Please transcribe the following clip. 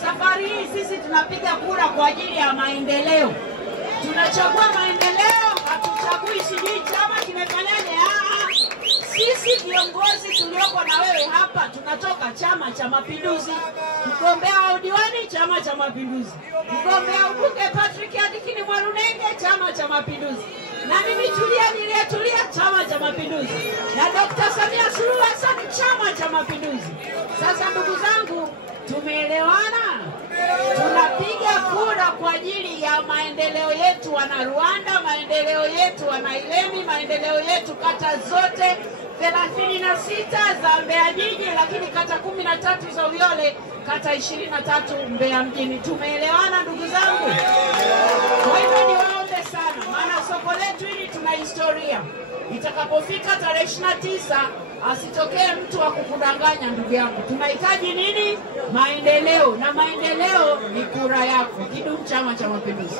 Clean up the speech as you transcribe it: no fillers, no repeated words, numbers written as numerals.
Safari hii sisi tunapiga kura kwa ajili ya maendeleo. Tunachagua maendeleo, hatuchagui sijui chama kimefanyaje. Sisi viongozi tulioko na wewe hapa tunatoka Chama cha Mapinduzi. Mgombea wa udiwani Chama cha Mapinduzi. Mgombea ubunge Patrick Adikini Mwalunenge Chama cha Mapinduzi. Na mimi niliyetulia Chama cha Mapinduzi. Na Dr. Samia Suluhu Hassan Chama cha Mapinduzi. Sasa ndugu zangu, tumeelewana? Tunapiga kura kwa ajili ya maendeleo yetu wana Rwanda, maendeleo yetu wana Ilemi, maendeleo yetu kata zote 36 za Mbeya jiji, lakini kata 13 za Uyole, kata 23 Mbeya mjini. Tumeelewana ndugu zangu? Kwa hivyo niwaombe sana, maana soko letu hili tuna historia. Itakapofika tarehe 29 asitokee mtu wa kukudanganya ndugu yangu. Tunahitaji nini? Maendeleo, na maendeleo ni kura yako. Kidumu Chama cha Mapinduzi!